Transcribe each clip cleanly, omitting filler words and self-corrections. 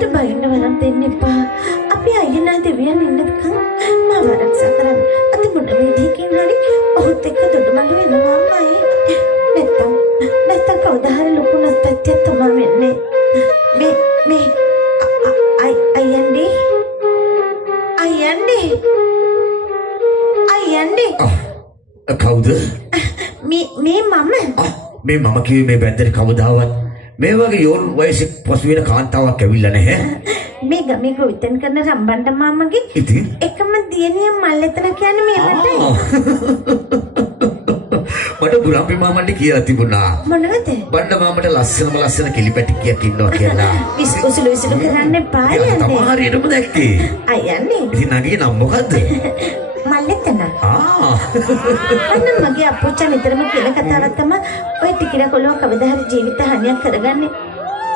මට බයින්න වරන් දෙන්න එපා. අපි අයියනා දෙවියන් ඉන්නකම් මාව ආරක්ෂා කරන්න. අද මොන විදිහකින් හරි ඔහොත් එක්ක දොඩමළු වෙනවාමයි. නැත්තම් කවදා හරි ලොකු නැත්තක් තමයි වෙන්නේ. මේ අයියන්ඩි කවුද? මේ මම කිව්වේ මේ බැද්දට කවදාවත් මේ වගේ යෝන් වයසේ පසු වෙන කාන්තාවක් ඇවිල්ලා නැහැ. මේ ගමේ ගොවිතැන් කරන රම්බණ්ඩ මාමගේ ඉතින් එකම දියණිය මල්ලෙතන කියන්නේ මේ වටේ. මට බුරම්පි මාමන්ට කියලා තිබුණා. මොනවද? බණ්ඩ මාමට ලස්සන කිලිපැටිකියක් ඉන්නවා කියලා. විශ්කුසුළු කරන්න එපා යන්නේ. තමයි හරියටම දැක්කේ. අයන්නේ. ඉතින් නගේ නම මොකද්ද? මල්ලෙතන. අන්න මගේ අප්පුච්චා නිතරම කියන කතාවක් තමයි ඔය ටිකිර කොල්ලෝ කවදා හරි ජීවිත හානියක් කරගන්නේ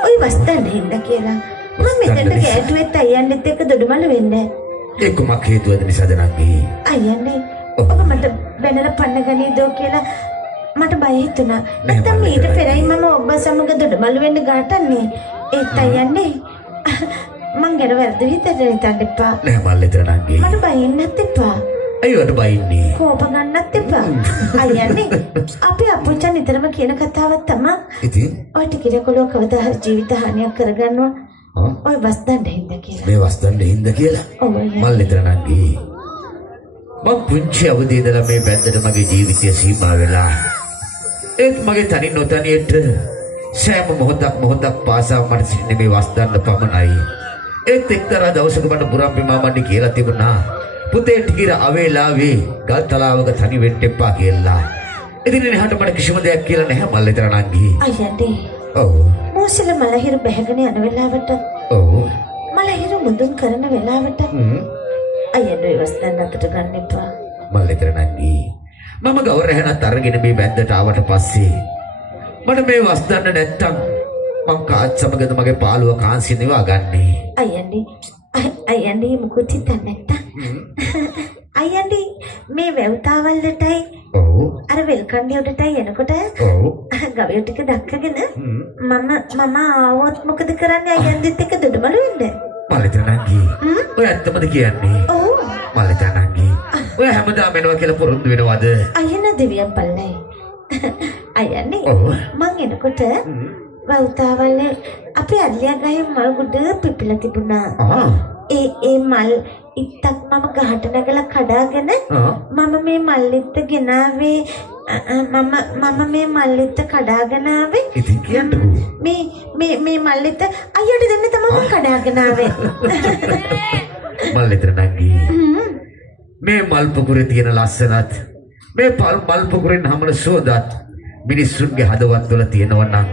ඔය වස්තන්න හින්දා කියලා. මම මෙතනට ගෑටුවෙත් අයියන්නෙත් එක්ක දොඩමළු වෙන්නේ. ඒක මොකක් හේතුවද නිසාද නංගී? අයියන්නේ ඔබ මට බැනලා පන්න ගනීදෝ කියලා මට බය හිතුණා. නැත්තම් ඊට පෙරයි මම ඔබ සමග දොඩමළු වෙන්න ගාටන්නේ. ඒත් අයියන්නේ මං ගැන වැරදි විතරද හිතන්න එපා. නෑ මල්ලෙතන නංගී. මට බයින්නත් එපා. අයියට බයින්නේ. කෝප ගන්නත් එපා. අයියන්නේ අපි අප්පුච්චා නිතරම කියන කතාවක් තමයි. ඉතින් ඔය ටිකිර කොල්ලෝ කවදා හරි ජීවිත හානියක් කරගන්නවා. ඔය වස්තන්න හින්දා කියලා. මේ වස්තන්න හින්දා කියලා? ඔව්. මල්ලෙතන නංගී. මම පුංචි අවදී ඉඳලා මේ බැද්දට මගේ ජීවිතය සීමා වෙලා. ඒත් මගේ තනි නොතනියට සෑම මොහොතක් පාසා මට සිටින මේ වස්තන්න පමණයි. ඒත් එක්තරා දවසක මට බුරම්පි මාමන්ඩි කියලා තිබුණා පුතේ ටිකිර අවේලාවේ ගල් තලාවක තනි වෙන්න එපා කියලා. ඉතින් එහාට මට කිසිම දෙයක් කියලා නැහැ මල්ලෙතන නංගී. අයියන්ඩි. ඔව්. මොසල මලහිරු බැහැගෙන යන වෙලාවට. ඔව්. මලහිරු මුදුන් කරන වෙලාවට. අයියන්ඩි වස්තන්න අතට ගන්න එපා. මල්ලෙතන නංගී. මම ගවරහැනත් අරගෙන මේ බැද්දට ආවට පස්සේ මට මේ වස්තන්න නැත්තම් මං කාත් සමගද මගේ පාළුව කාන්සි නෙවා ගන්නේ. අයියන්ඩි මුකුත් හිතන්නේ නැත්තම්. අයියන්ඩි මේ වැව්තාවල්ලටයි අර වෙල්කණ්ඩිය උඩටයි එනකොට ගවයෝ ටික දක්කගෙන මම ආවොත් මොකද කරන්නේ? අයියන්දිත් එක්ක දොඩමළු වෙන්න. මල්ලෙතන නංගී. ඔය ඇත්තමද කියන්නේ? ඔව්. මල්ලෙතන නංගී. ඔය හැමදාම එනවා කියලා පුරුදු වෙනවද? අයියන දෙවියන් පල්ලයි. අයියන්නේ මං එනකොට වව්තාවල්ලේ අපේ අල්ලියා ගහේ මල් ගොඩ පිපිලා තිබුණා. ඒ මල් ඉත්තක් මම ගහට නැගලා කඩාගෙන මම මේ මල්ලිත්ත ගෙනාවේ. මම මේ මල්ලිත්ත කඩාගෙන ආවේ. ඉතින් කියන්නකෝ. මේ මල්ලිත්ත අයියට දෙන්න තමයි මම කඩාගෙන ආවේ. මල්ලිතර නංගී. මේ මල් පොකුරේ තියෙන ලස්සනත් මේ මල් පොකුරෙන් හමන සුවඳත් මිනිස්සුන්ගේ හදවත් වල තියෙනවා නම්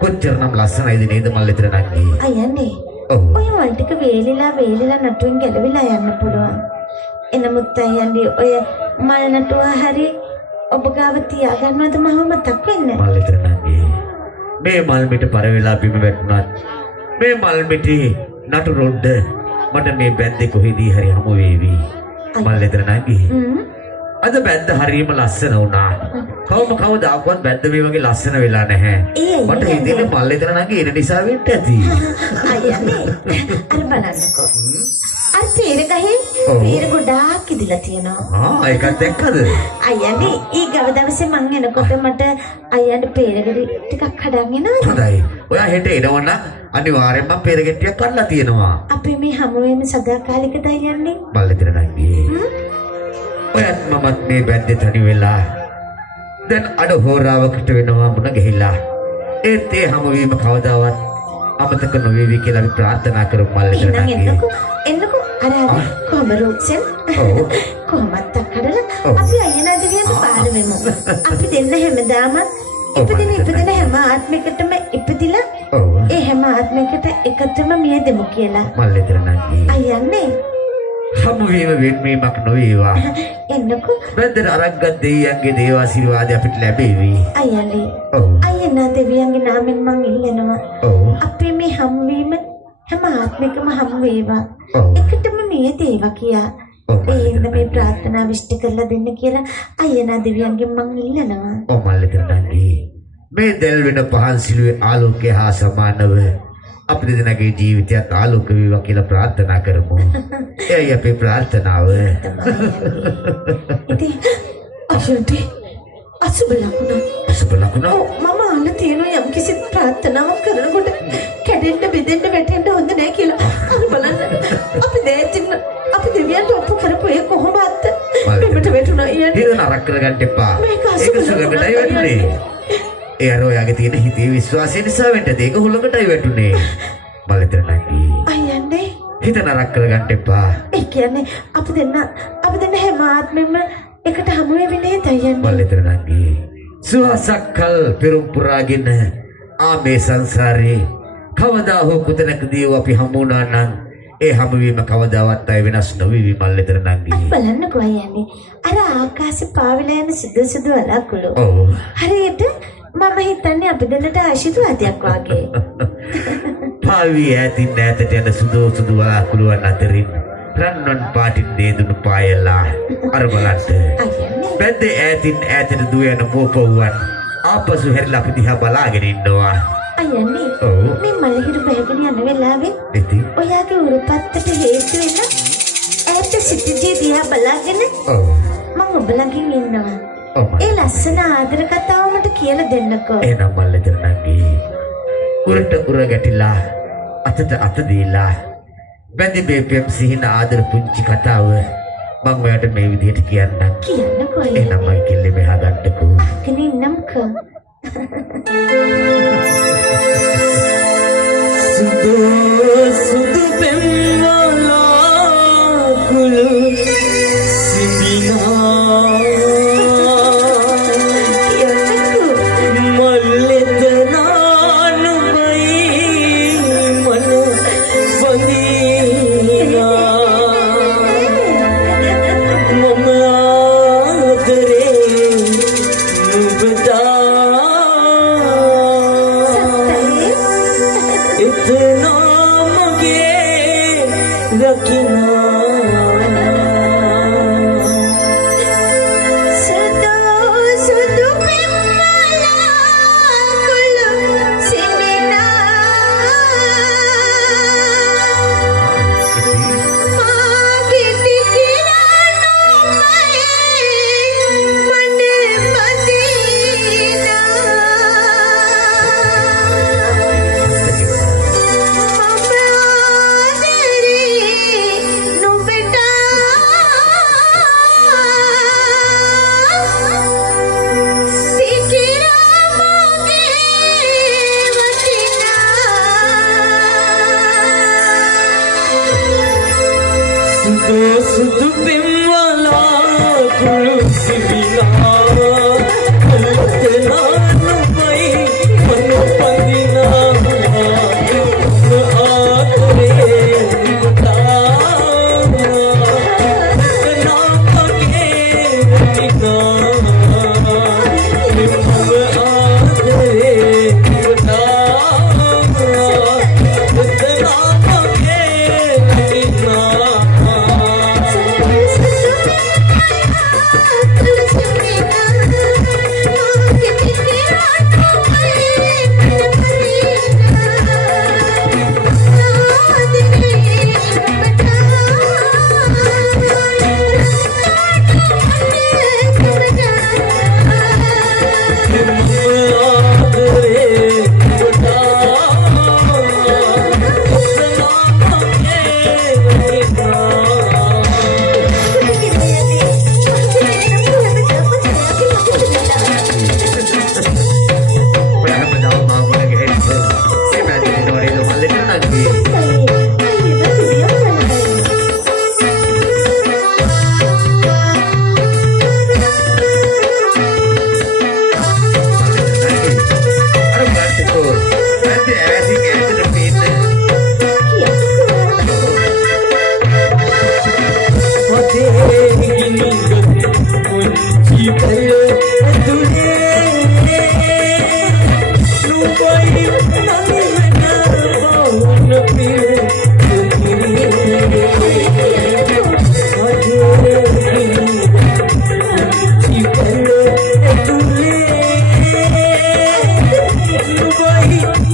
කොච්චරනම් ලස්සනයිද නේද මල්ලිතර නංගී? අයියන්නේ ඔය මල් ටික වේලිලා නටුවෙන් ගැලවිලා යන්න පුළුවන්. එනමුත් අයියන්නේ ඔය මල් නටුව හරි ඔබ ගාව තියාගන්නවද මම මතක් වෙන්නේ? මල්ලිතර නංගී. මේ මල් මිට පර වෙලා බිම වැටුණත් මේ මල් මිටි නටු රොඩ්ඩ මට මේ බැද්දේ කොහෙදී හරි හමු වේවි. මල්ලිතර නංගී. අද බැද්ද හරියම ලස්සන වුණා. කවදාකවත් බැද්ද මේ වගේ ලස්සන වෙලා නැහැ. මට හිතෙන්නේ මල්ලිතර නංගී එන නිසා වෙන්න ඇති. අයියනේ අර බලන්නකෝ. අර පෙර ගහේ පෙර ගොඩාක් ඉදලා තියෙනවා. ඒකත් දැක්කද? අයියනේ ඊගව දවසේ මං එනකොට මට අයියන්ට පෙරගෙඩි ටිකක් හදන් එනවා. හොඳයි. ඔයා හෙට එනවනම් අනිවාර්යෙන්ම මම පෙරගෙඩියක් කඩලා තියෙනවා. අපි මේ හමු වෙන සදාකාලිකද අයියන්නේ? මල්ලිතර නංගී. ඔයත් මමත් මේ බැද්දේ තනි වෙලා දැන් අඩ හෝරාවකට වෙනවා මුණ ගිහිලා. ඒත් ඒ හමුවීම කවදාවත් අමතක නොවේවි කියලා අපි ප්‍රාර්ථනා කරමු මල්ලිතර නංගී. එන්නකෝ අර කොමරුක්සෙන් කොහමත් කඩලා අපි අයියනා දෙවියන්ට බාර වෙමු. අපි දෙන්න හැමදාම ඉපදින හැම ආත්මයකටම ඉපදිලා ඒ හැම ආත්මයකට එකතම මිය දෙමු කියලා. මල්ලිතර නංගී. අයියන්නේ හමුවීම වෙන්වීමක් නොවේවා. එන්නකෝ. බැද්දට අරක්ගත් දෙවියන්ගේ දේව ආශිර්වාදය අපිට ලැබෙවි. අයියනේ. අයියනා දෙවියන්ගේ නාමයෙන් මං ඉල්ලනවා. අපේ මේ හමුවීම හැම ආත්මිකම හමු වේවා. එකටම මිය දේවා කියා. ඒ හින්දා මේ ප්‍රාර්ථනා විශ්ට කරලා දෙන්න කියලා අයියනා දෙවියන්ගෙන් මං ඉල්ලනවා. මල්ලිතර නංගී. මේ දැල් වෙන පහන් සිළුවේ ආලෝකය හා සමානව අපි දෙදෙනාගේ ජීවිතයත් ආලෝක වේවා කියලා ප්‍රාර්ථනා කරමු. එයයි අපේ ප්‍රාර්ථනාව. ඉතින් අශෝටි අසුබ ලකුණ මම අහලා තියෙනවා යම් කිසි ප්‍රාර්ථනාවක් කරනකොට කැඩෙන්න බෙදෙන්න වැටෙන්න හොඳ නැහැ කියලා. අර බලන්න අපි දැන් අපි දෙවියන්ට ඔප්පු කරපු ඒ කොහොමද මෙකට වැටුණා යන්නේ. ඒක නරක කරගන්න එපා. ඒක සුලකටයි වැටුනේ. ඒ අර ඔයාගේ තියෙන හිතේ විශ්වාසය නිසා වෙන්නද ඒක හුලකටයි වැටුනේ. මලතර නැති. අයියන්නේ හිත නරක කරගන්න එපා. ඒ කියන්නේ අපි දෙන්න හැම ආත්මෙම එකට හමු වෙන්නේ තයන්නේ. මලතර නැති. සුවසක්කල් පෙරම් පුරාගෙන ආමේ සංසාරේ කවදා හෝ කුතනකදී අපි හමු වුණා නම් ඒ හමුවීම කවදාවත් අය වෙනස් නොවි මල්ලතර නැති. බලන්නකෝ අයියන්නේ අර ආකාශේ පාවෙලා යන සුදු වලකුළු. ඔව්. හරියට මම හිතන්නේ අපි දෙන්නට ආශිර්වාදයක් වගේ. පාවී ඇතින් ඈතට යන සුදු වලකුළුවන් අතරින් රන්වන් පාටින් දේදුණු පායලා අර බලන්න. බැද්දේ ඇතින් ඈතට දුව යන මෝපවුවන් ආපසු හැරිලා අපි දිහා බලාගෙන ඉන්නවා. අයියන්නේ මේ මලහිරු බහගෙන යන වෙලාවේ ඔයාගේ උරුපත්තට හේතු වෙන ඈත සිටිජේ දිහා බලාගෙන මම ඔබ ළඟින් ඉන්නවා. ඒ ලස්සන ආදර කතාව මට කියලා දෙන්නකෝ. එහෙනම් මල්ලතර නැගී උරට උර ගැටිලා අතට අත දීලා බැඳි බේපෙම් සිහින ආදර පුංචි කතාව මම ඔයාලට මේ විදිහට කියන්නම්. කියන්නකෝ. එහෙනම් මම කිල්ලේ මෙහා ගන්නකෝ. කෙනෙක් නම්කෝ. සුදු පෙම්වලා කුළු සිඹිනා මල්ලෙත නානුබයි මන වඳිනා මම ආදරේ නුඹදා इतना मुझे रखना सुदु पिंवाला कुलु सिबिना तेना नुबई मनो पंदिना आतरे बता ना के बिना हम आतरे बता के बिना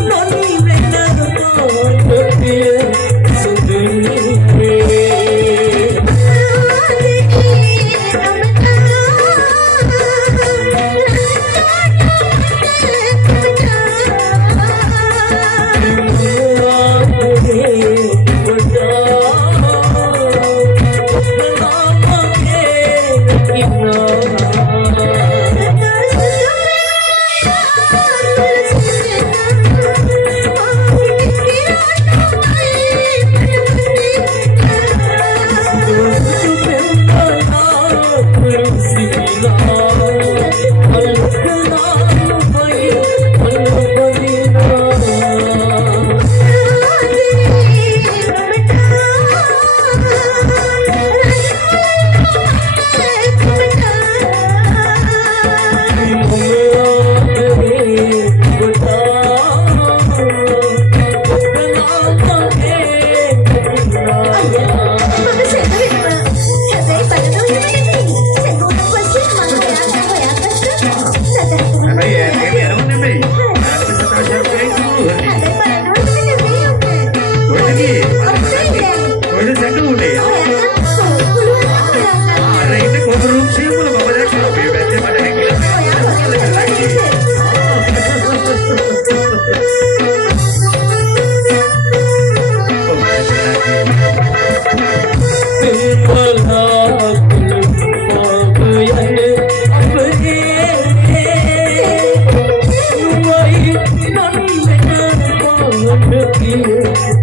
Noni කොහෙද සැඟුනේ? පුළුවන් නම් හොයන්න. අර ඉන්නේ කොහොම රූම් සීමුල මම දැක්කා මේ පැත්තේ මට හැංගිලා Thank you.